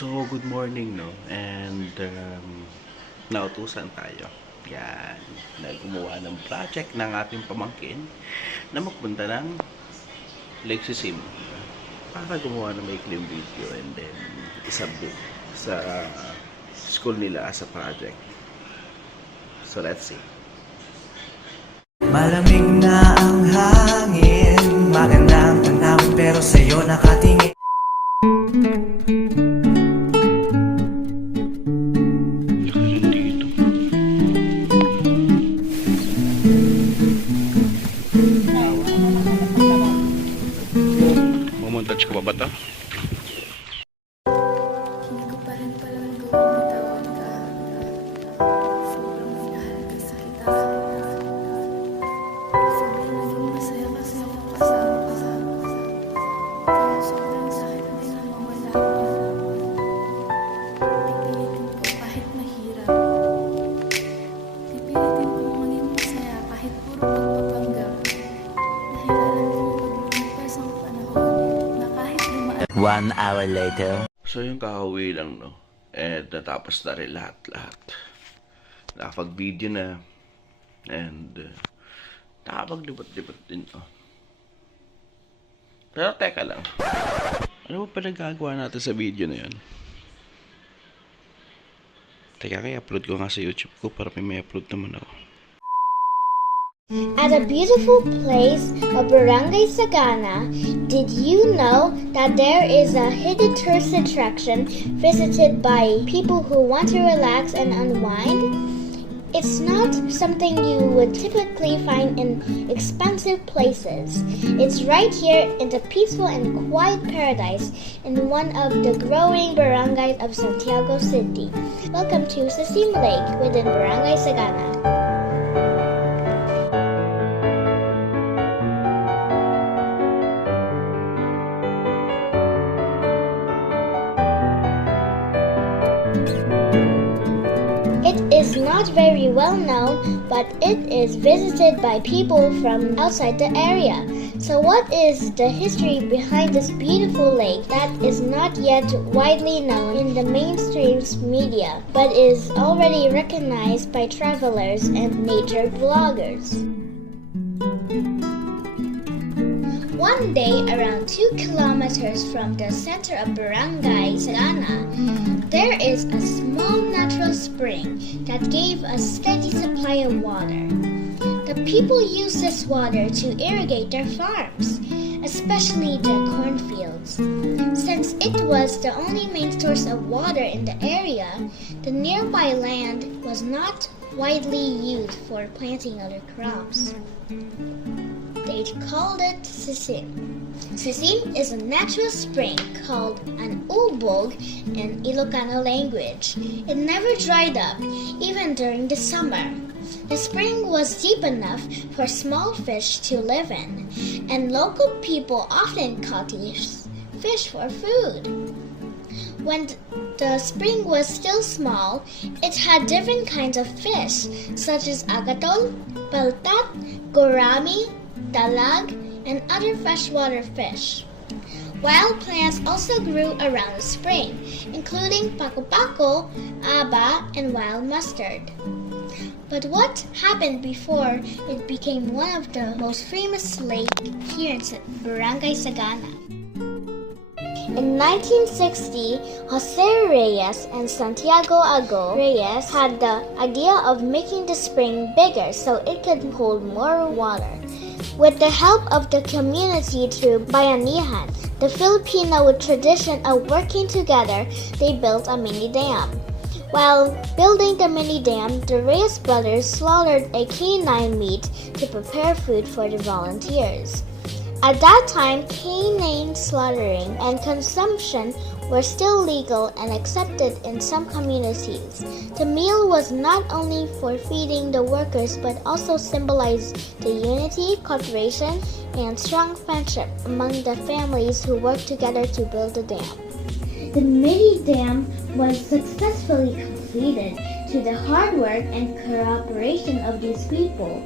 So, good morning, no? And, nautusan tayo. Yan. Naggumawa ng project ng ating pamangkin na magpunta ng Lake Sisim para gumawa ng maikling video and then isubmit sa school nila as a project. So, let's see. Malamig na ang hangin, magandang tanawin pero sa'yo nakatingin. Mamontage ka pa ba ito? Hindi ko pa rin pala bitawan ka. Sobrang minahal ka sa kita. Sobrang naging masaya kasi ako kasama ka. Kaya sobrang sakit din na mawala ka. Pipilitin ko kahit mahirap. Pipilitin ko maging masaya kahit puro pagpapanggap. Dahil alam ko maglipas ang panahon na kahit lumaan. 1 hour later. So, yung kakauwi lang, no? And natapos na rin lahat. Nakapag-video na. And nakapag-libat-libat din, oh. Pero teka lang. Ano ba pinagagawa natin sa video na yun? Teka, kaya upload ko nga sa YouTube ko para may upload naman ako. At a beautiful place of Barangay Sagana, did you know that there is a hidden tourist attraction visited by people who want to relax and unwind? It's not something you would typically find in expensive places. It's right here in the peaceful and quiet paradise in one of the growing barangays of Santiago City. Welcome to Sisim Lake within Barangay Sagana. It is not very well known, but it is visited by people from outside the area. So what is the history behind this beautiful lake that is not yet widely known in the mainstream media, but is already recognized by travelers and nature bloggers? One day, around 2 kilometers from the center of Barangay Sagana, there is a small natural spring that gave a steady supply of water. The people use this water to irrigate their farms, especially their cornfields. Since it was the only main source of water in the area, the nearby land was not widely used for planting other crops. They called it Sisim. Sisim is a natural spring called an ulbog in Ilocano language. It never dried up, even during the summer. The spring was deep enough for small fish to live in, and local people often caught these fish for food. When the spring was still small, it had different kinds of fish, such as agatol, paltat, gourami, dalag, and other freshwater fish. Wild plants also grew around the spring, including paco-paco, aba, and wild mustard. But what happened before it became one of the most famous lakes here in Barangay Sagana? In 1960, Jose Reyes and Santiago Reyes had the idea of making the spring bigger so it could hold more water. With the help of the community through Bayanihan, the Filipino tradition of working together, they built a mini dam. While building the mini dam, the Reyes brothers slaughtered a canine meat to prepare food for the volunteers. At that time, canine slaughtering and consumption were still legal and accepted in some communities. The meal was not only for feeding the workers but also symbolized the unity, cooperation, and strong friendship among the families who worked together to build the dam. The mini dam was successfully completed to the hard work and cooperation of these people.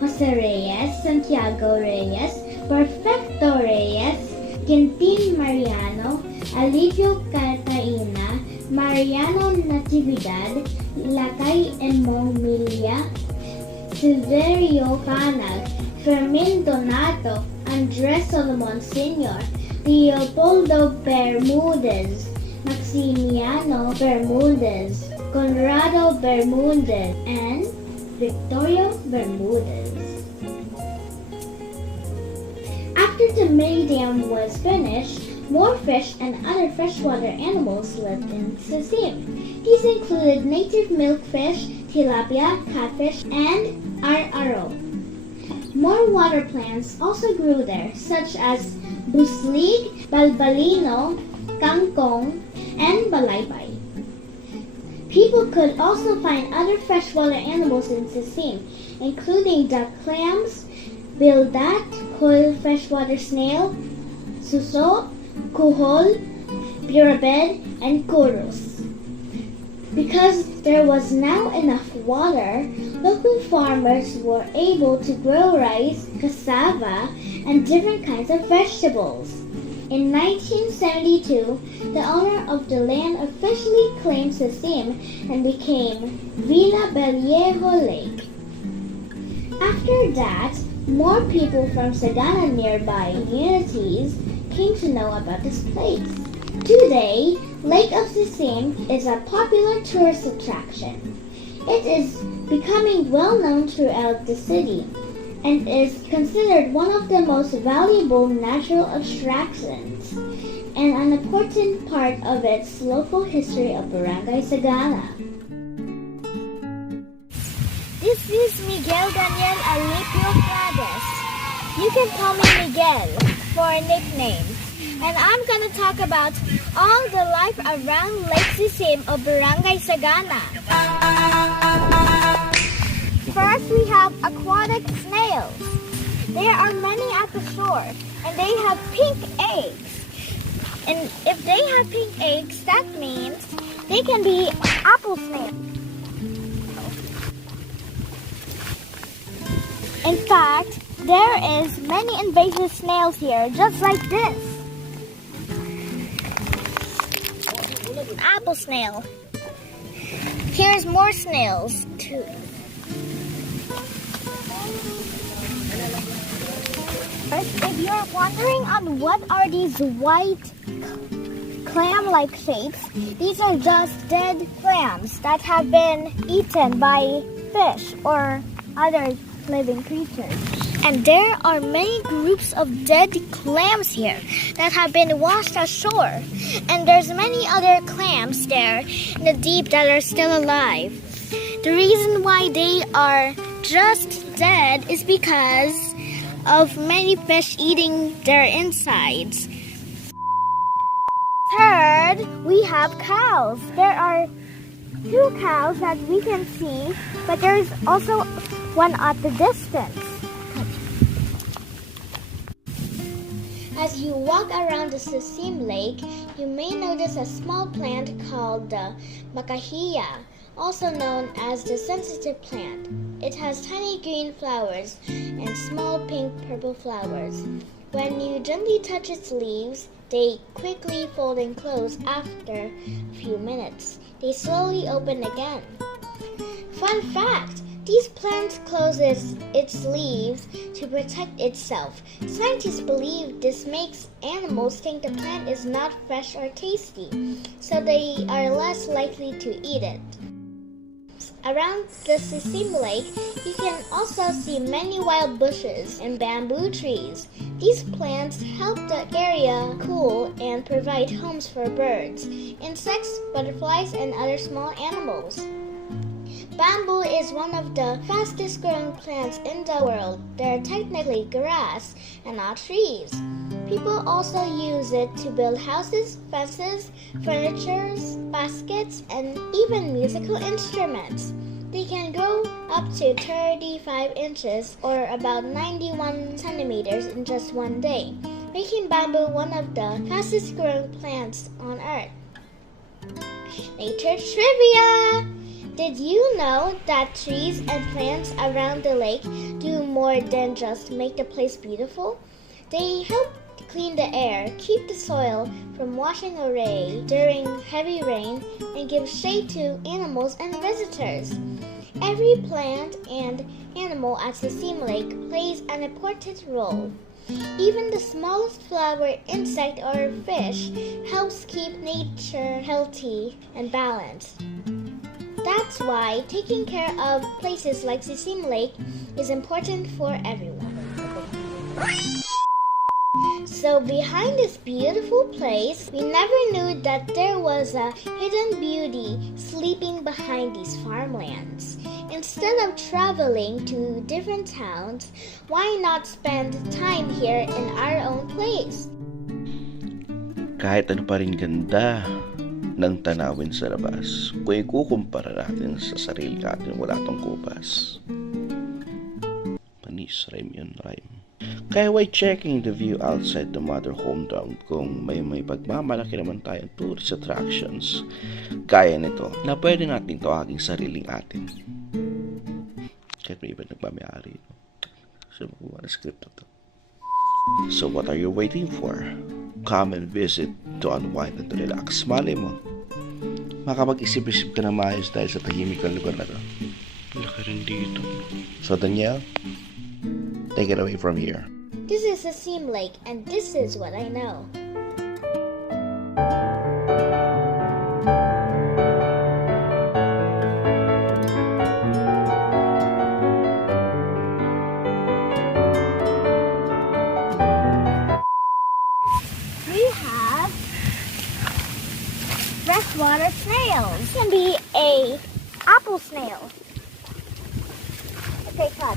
Jose Reyes, Santiago Reyes, Perfecto Reyes, Quintin Mariano, Alivio Cataina, Mariano Natividad, Lakay Emomilla, Silverio Canal, Fermin Donato, Andres Solomon Sr., Leopoldo Bermudez, Maximiano Bermudez, Conrado Bermudez, and Victorio Bermudez. After the medium was finished, more fish and other freshwater animals lived in Sisim. These included native milkfish, tilapia, catfish, and araro. More water plants also grew there, such as buslig, balbalino, kangkong, and balaypay. People could also find other freshwater animals in Sisim, including duck clams, bildat, coil freshwater snail, suso, kuhol, pirabed, and kurus. Because there was now enough water, local farmers were able to grow rice, cassava, and different kinds of vegetables. In 1972, the owner of the land officially claimed Sisim and became Villa Vallejo Lake. After that, more people from Sagana nearby communities came to know about this place. Today, Lake of Sisim is a popular tourist attraction. It is becoming well known throughout the city and is considered one of the most valuable natural attractions and an important part of its local history of Barangay Sagana. This is Miguel Daniel Alipio Prades. You can call me Miguel for a nickname. And I'm going to talk about all the life around Lake Sisim of Barangay Sagana. First, we have aquatic snails. There are many at the shore, and they have pink eggs. And if they have pink eggs, that means they can be apple snails. In fact, there is many invasive snails here, just like this. Apple snail. Here's more snails, too. If you're wondering on what are these white clam-like shapes, these are just dead clams that have been eaten by fish or other living creatures. And there are many groups of dead clams here that have been washed ashore. And there's many other clams there in the deep that are still alive. The reason why they are just dead is because of many fish eating their insides. Third, we have cows. There are 2 cows that we can see, but there's also one at the distance. As you walk around the Sisim Lake, you may notice a small plant called the macahiya, also known as the sensitive plant. It has tiny green flowers and small pink-purple flowers. When you gently touch its leaves, they quickly fold and close after a few minutes. They slowly open again. Fun fact! These plants closes its leaves to protect itself. Scientists believe this makes animals think the plant is not fresh or tasty, so they are less likely to eat it. Around the Sisim Lake, you can also see many wild bushes and bamboo trees. These plants help the area cool and provide homes for birds, insects, butterflies, and other small animals. Bamboo is one of the fastest growing plants in the world. They are technically grass and not trees. People also use it to build houses, fences, furniture, baskets, and even musical instruments. They can grow up to 35 inches or about 91 centimeters in just one day, making bamboo one of the fastest growing plants on Earth. Nature trivia! Did you know that trees and plants around the lake do more than just make the place beautiful? They help clean the air, keep the soil from washing away during heavy rain, and give shade to animals and visitors. Every plant and animal at Sisim Lake plays an important role. Even the smallest flower, insect, or fish helps keep nature healthy and balanced. That's why taking care of places like Sisim Lake is important for everyone. So behind this beautiful place, we never knew that there was a hidden beauty sleeping behind these farmlands. Instead of traveling to different towns, why not spend time here in our own place? Kahit ano pa rin ganda ng tanawin sa labas, kung ikukumpara natin sa sarili natin, wala tong kupas. Panis, rhyme yun, rhyme. Kaya why checking the view outside the mother hometown kung may pagmamalaki naman tayong tourist attractions kaya nito na pwede natin tawaging sariling atin. Kahit may iba nagmamayari. So, makuha na script na to. So, what are you waiting for? Come and visit to unwind and to relax. Malay mo, makapag-isip-isip ka na maayos dahil sa tahimik ng lugar na to. Laki rin dito. So, Danielle, take it away from here. This is Sisim Lake, and this is what I know. We have freshwater snails. It can be a apple snail. Okay, cut.